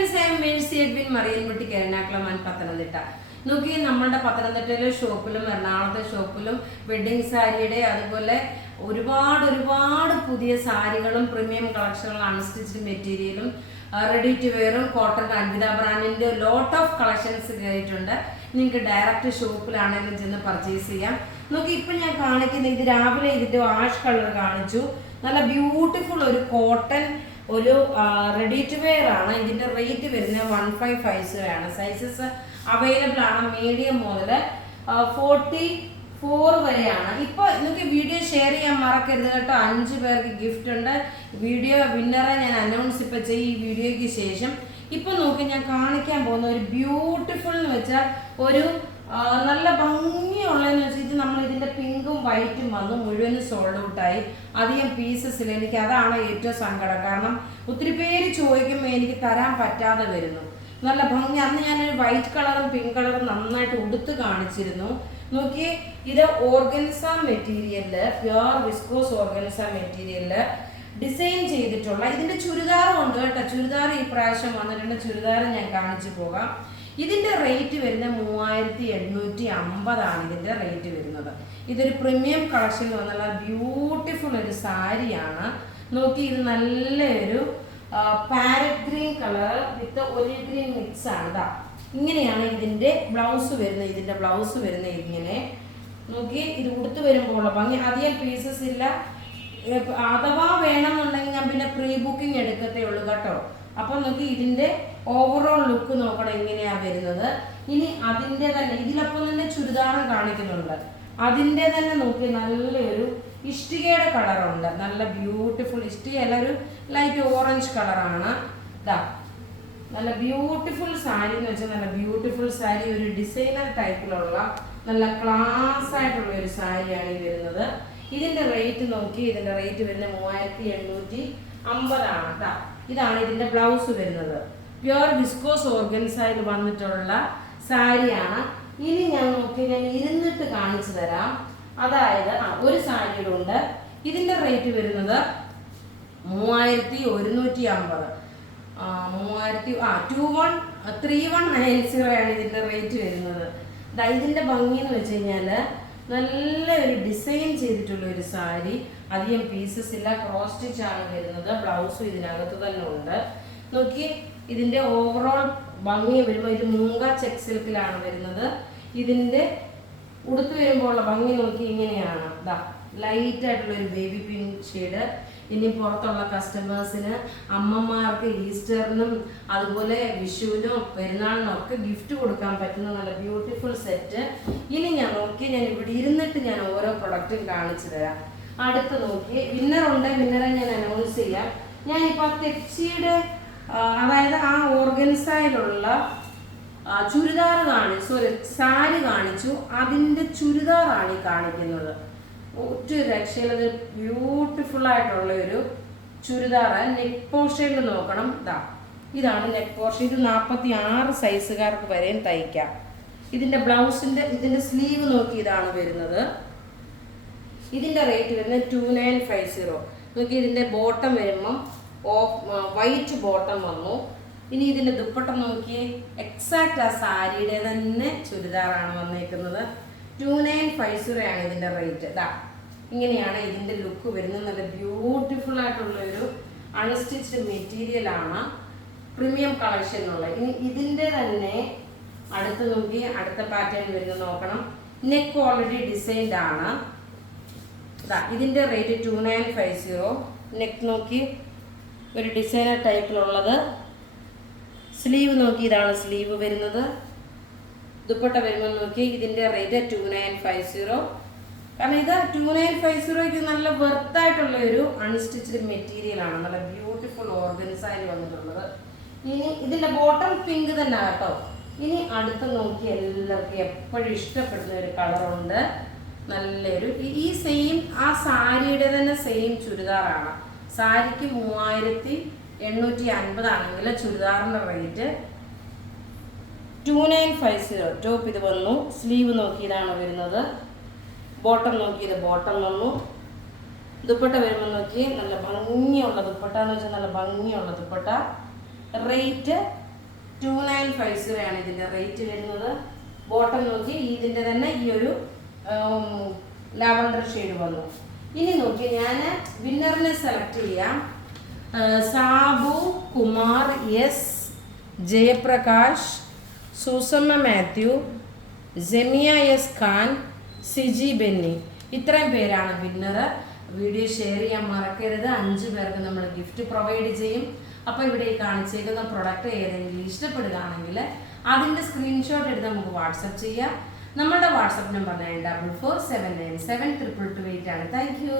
friends, I am Mercy Edwin Mariyankutti Keranakulam Pathanamthitta. നോക്കി നമ്മുടെ പത്തനംതിട്ടയിലെ ഷോപ്പിലും എറണാകുളത്തെ ഷോപ്പിലും വെഡ്ഡിങ് സാരിയുടെ അതുപോലെ ഒരുപാട് പുതിയ സാരികളും പ്രീമിയം കളക്ഷനുകളും അൺസ്റ്റിച്ച്ഡ് മെറ്റീരിയലും റെഡി ടു വെയറും കോട്ടൺ അൻവിത ബ്രാൻഡിന്റെ ലോട്ട് ഓഫ് കളക്ഷൻസ് കയറിയിട്ടുണ്ട്. നിങ്ങൾക്ക് ഡയറക്റ്റ് ഷോപ്പിലാണെങ്കിലും ചെന്ന് പർച്ചേസ് ചെയ്യാം. നോക്കി ഇപ്പം ഞാൻ കാണിക്കുന്ന ഇത് രാവിലെ ഇതിൻ്റെ വാഷ് കളർ കാണിച്ചു. നല്ല ബ്യൂട്ടിഫുൾ ഒരു കോട്ടൺ ഒരു റെഡി ടു വെയർ ആണ്. ഇതിൻ്റെ റേറ്റ് വരുന്നത് 1550 ആണ്. സൈസസ് അവൈലബിൾ ആണ്. മീഡിയം മുതൽ 44 വരെയാണ്. ഇപ്പോൾ നിങ്ങൾക്ക് വീഡിയോ ഷെയർ ചെയ്യാൻ മറക്കരുത് കേട്ടോ. 5 പേർക്ക് ഗിഫ്റ്റ് ഉണ്ട്. വീഡിയോ വിന്നറെ ഞാൻ അനൗൺസ് ഇപ്പോൾ ചെയ്യും ഈ വീഡിയോയ്ക്ക് ശേഷം. ഇപ്പം നോക്കി ഞാൻ കാണിക്കാൻ പോകുന്ന ഒരു ബ്യൂട്ടിഫുൾ എന്ന് വെച്ചാൽ ഒരു നല്ല ഭംഗിയുള്ളതെന്ന് വെച്ചിട്ട് നമ്മൾ ഇതിൻ്റെ പിങ്കും വൈറ്റും വന്നു മുഴുവനും സോൾഡ് ഔട്ടായി. അധികം പീസസ് ഇല്ല. എനിക്ക് അതാണ് ഏറ്റവും സങ്കടം. കാരണം ഒത്തിരി പേര് ചോദിക്കുമ്പോൾ എനിക്ക് തരാൻ പറ്റാതെ വരുന്നു. നല്ല ഭംഗി. അന്ന് ഞാനൊരു വൈറ്റ് കളറും പിങ്ക് കളറും നന്നായിട്ട് ഉടുത്ത് കാണിച്ചിരുന്നു. നോക്കിയേ, ഇത് ഓർഗൻസ മെറ്റീരിയലില് പ്യുവർ വിസ്കോസ് ഓർഗൻസ മെറ്റീരിയലില് ഡിസൈൻ ചെയ്തിട്ടുള്ള ഇതിന്റെ ചുരിദാറും ഉണ്ട് കേട്ടോ. ചുരിദാർ ഈ പ്രാവശ്യം വന്നിട്ടുണ്ട്. ചുരിദാർ ഞാൻ കാണിച്ചു പോകാം. ഇതിന്റെ റേറ്റ് വരുന്നത് 3850 ആണ് ഇതിന്റെ റേറ്റ് വരുന്നത്. ഇതൊരു പ്രീമിയം കളക്ഷൻ വന്നുള്ള ബ്യൂട്ടിഫുൾ ഒരു സാരിയാണ്. നോക്കി, ഇത് നല്ലൊരു പാരറ്റ് ഗ്രീൻ കളർ വിത്ത് ഒലിവ് ഗ്രീൻ മിക്സ് ആണ്. ഇതാ ഇങ്ങനെയാണ് ഇതിന്റെ ബ്ലൗസ് വരുന്നത്. ഇതിന്റെ ബ്ലൗസ് വരുന്നത് ഇങ്ങനെ. നോക്കി, ഇത് ഉടുത്ത് വരുമ്പോൾ ഉള്ള ഭംഗി. അധികം പീസസ് ഇല്ല. അഥവാ വേണമെന്നുണ്ടെങ്കിൽ ഞാൻ പിന്നെ പ്രീ ബുക്കിംഗ് എടുക്കത്തേ ഉള്ളൂ കേട്ടോ. അപ്പം നോക്കി, ഇതിന്റെ ഓവറോൾ ലുക്ക് നോക്കണം എങ്ങനെയാ വരുന്നത്. ഇനി അതിൻ്റെ തന്നെ ഇതിലൊപ്പം തന്നെ ചുരിദാറും കാണിക്കുന്നുണ്ട്. അതിൻ്റെ തന്നെ നോക്കി നല്ലൊരു ഇഷ്ടികയുടെ കളറുണ്ട്. നല്ല ബ്യൂട്ടിഫുൾ ഇഷ്ടികയല്ല, ഒരു ലൈറ്റ് ഓറഞ്ച് കളറാണ്. ഇതാ നല്ല ബ്യൂട്ടിഫുൾ സാരി എന്ന് വെച്ചാൽ നല്ല ബ്യൂട്ടിഫുൾ സാരി. ഒരു ഡിസൈനർ ടൈപ്പിലുള്ള നല്ല ക്ലാസ് ആയിട്ടുള്ള ഒരു സാരിയാണ് ഈ വരുന്നത്. ഇതിന്റെ റേറ്റ് നോക്കി, ഇതിന്റെ റേറ്റ് വരുന്നത് 3850 ആണ് കേട്ടോ. ഇതാണ് ഇതിന്റെ ബ്ലൗസ് വരുന്നത്. പ്യുവർ വിസ്കോസ് ഓർഗൻസയിൽ വന്നിട്ടുള്ള സാരിയാണ്. ഇനി ഞാൻ ഇരുന്നിട്ട് കാണിച്ചു തരാം. അതായത് ഒരു സാരിയുടെ ഉണ്ട്. ഇതിന്റെ റേറ്റ് വരുന്നത് 3150. 3190 ആണ് ഇതിന്റെ റേറ്റ് വരുന്നത്. ഇതിന്റെ ഭംഗി എന്ന് വെച്ച് കഴിഞ്ഞാല് നല്ല ഒരു ഡിസൈൻ ചെയ്തിട്ടുള്ള ഒരു സാരി. അധികം പീസസ് ഇല്ല. ക്രോസ് സ്റ്റിച്ച് ആണ് വരുന്നത്. ബ്ലൗസും ഇതിനകത്ത് തന്നെ ഉണ്ട്. നോക്കി, ഇതിന്റെ ഓവറോൾ ഭംഗി വരുമ്പോൾ ഇത് മൂങ്ക ചെക്ക് സിൽക്കിലാണ് വരുന്നത്. ഇതിന്റെ ഉടുത്ത് വരുമ്പോൾ ഉള്ള ഭംഗി നോക്കി ഇങ്ങനെയാണ്. ഇതാ ലൈറ്റ് ആയിട്ടുള്ള ഒരു ബേബി പിങ്ക് ഷെയ്ഡ്. ഇനി പുറത്തുള്ള കസ്റ്റമേഴ്സിന് അമ്മമാർക്ക് ഈസ്റ്ററിനും അതുപോലെ വിഷുവിനും പെരുന്നാളിനും ഒക്കെ ഗിഫ്റ്റ് കൊടുക്കാൻ പറ്റുന്ന നല്ല ബ്യൂട്ടിഫുൾ സെറ്റ്. ഇനി ഞാൻ ഇവിടെ ഇരുന്നിട്ട് ഞാൻ ഓരോ പ്രൊഡക്റ്റും കാണിച്ചു തരാം. അടുത്ത് നോക്കി, വിന്നറുണ്ട്. വിന്നറെ ഞാൻ അനൗൺസ് ചെയ്യാം. ഞാനിപ്പോൾ തെച്ചിയുടെ അതായത് ആ ഓർഗൻസയിലുള്ള ചുരിദാർ സാരി കാണിച്ചു. അതിൻ്റെ ചുരിദാറാണ് ഈ കാണിക്കുന്നത്. ഒറ്റ രക്ഷയിലത് ബ്യൂട്ടിഫുൾ ആയിട്ടുള്ള ഒരു ചുരിദാർ. നെക്ക് പോർഷനിൽ നോക്കണം. ഇതാണ് നെക്ക് പോർഷൻ. ഇത് 46 സൈസുകാർക്ക് വരെയും തയ്ക്കാം. ഇതിൻ്റെ ഇതിൻ്റെ സ്ലീവ് നോക്കി ഇതാണ് വരുന്നത്. ഇതിൻ്റെ റേറ്റ് വരുന്നത് 2950. നോക്കി, ഇതിൻ്റെ ബോട്ടം വരുമ്പം വൈറ്റ് ബോട്ടം വന്നു. ഇനി ഇതിൻ്റെ ദുപ്പട്ട നോക്കി, എക്സാക്റ്റ് ആ സാരിയുടെ തന്നെ ചുരിദാറാണ് വന്നേക്കുന്നത്. 2950 ആണ് ഇതിൻ്റെ റേറ്റ്. ഇങ്ങനെയാണ് ഇതിൻ്റെ ലുക്ക് വരുന്നത്. നല്ല ബ്യൂട്ടിഫുൾ ആയിട്ടുള്ള ഒരു അൺസ്റ്റിച്ച്ഡ് മെറ്റീരിയൽ ആണ്. പ്രീമിയം കളക്ഷനുള്ള. ഇനി ഇതിൻ്റെ തന്നെ അടുത്ത് നോക്കി, അടുത്ത പാറ്റേൺ വരുന്നത് നോക്കണം. നെക്ക് ഓൾറെഡി ഡിസൈൻഡ് ആണ്. ഇതിൻ്റെ റേറ്റ് 2950. നെക്ക് നോക്കി ഒരു ഡിസൈനർ ടൈപ്പിലുള്ളത്. സ്ലീവ് നോക്കി, ഇതാണ് സ്ലീവ് വരുന്നത്. ദുപ്പട്ട വരുമ്പോൾ നോക്കി ഇതിൻ്റെ റേറ്റ് 2950. കാരണം ഇത് 2950 നല്ല വെർത്തായിട്ടുള്ള ഒരു അൺസ്റ്റിച്ച്ഡ് മെറ്റീരിയൽ ആണ്. നല്ല ബ്യൂട്ടിഫുൾ ഓർഗൻസയിൽ വന്നിട്ടുള്ളത്. ഇനി ഇതിൻ്റെ ബോട്ടം പിങ്ക് തന്നെ കേട്ടോ. ഇനി അടുത്ത് നോക്കി എല്ലാവർക്കും എപ്പോഴും ഇഷ്ടപ്പെടുന്ന ഒരു കളറുണ്ട്. നല്ലൊരു ഈ സെയിം ആ സാരിയുടെ തന്നെ സെയിം ചുരിദാറാണ്. സാരിക്ക് 3850 ആണെങ്കിൽ ചുരിദാറിൻ്റെ റേറ്റ് 2950. ടോപ്പ് ഇത് വന്നു. സ്ലീവ് നോക്കി ഇതാണ് വരുന്നത്. ബോട്ടം നോക്കി ഇത് ബോട്ടം വന്നു. ദുപ്പട്ട വരുമ്പോൾ നോക്കി നല്ല ഭംഗിയുള്ള ദുപ്പട്ട എന്ന് വെച്ചാൽ നല്ല ഭംഗിയുള്ള ദുപ്പട്ട. റേറ്റ് 2950 ആണ് ഇതിൻ്റെ റേറ്റ് വരുന്നത്. ബോട്ടം നോക്കി ഇതിൻ്റെ തന്നെ ഈ ഒരു ലാവണ്ടർ ഷെയ്ഡ് വന്നു. ഇനി നോക്കി ഞാൻ വിന്നറിനെ സെലക്ട് ചെയ്യാം. സാബു കുമാർ എസ്, ജയപ്രകാശ്, സുസമ്മ മാത്യു, ജെമിയ എസ് ഖാൻ, സിജി ബെന്നി, ഇത്രയും പേരാണ് വിന്നർ. വീഡിയോ ഷെയർ ചെയ്യാൻ മറക്കരുത്. 5 പേർക്ക് നമ്മൾ ഗിഫ്റ്റ് പ്രൊവൈഡ് ചെയ്യും. അപ്പോൾ ഇവിടെ ഈ കാണിച്ചേക്കുന്ന പ്രൊഡക്റ്റ് ഏതെങ്കിലും ഇഷ്ടപ്പെടുകയാണെങ്കിൽ അതിൻ്റെ സ്ക്രീൻഷോട്ട് എടുത്ത് നമുക്ക് വാട്സപ്പ് ചെയ്യാം. നമ്മുടെ വാട്സപ്പ് നമ്പർ 9447972228 ആണ്. Thank you.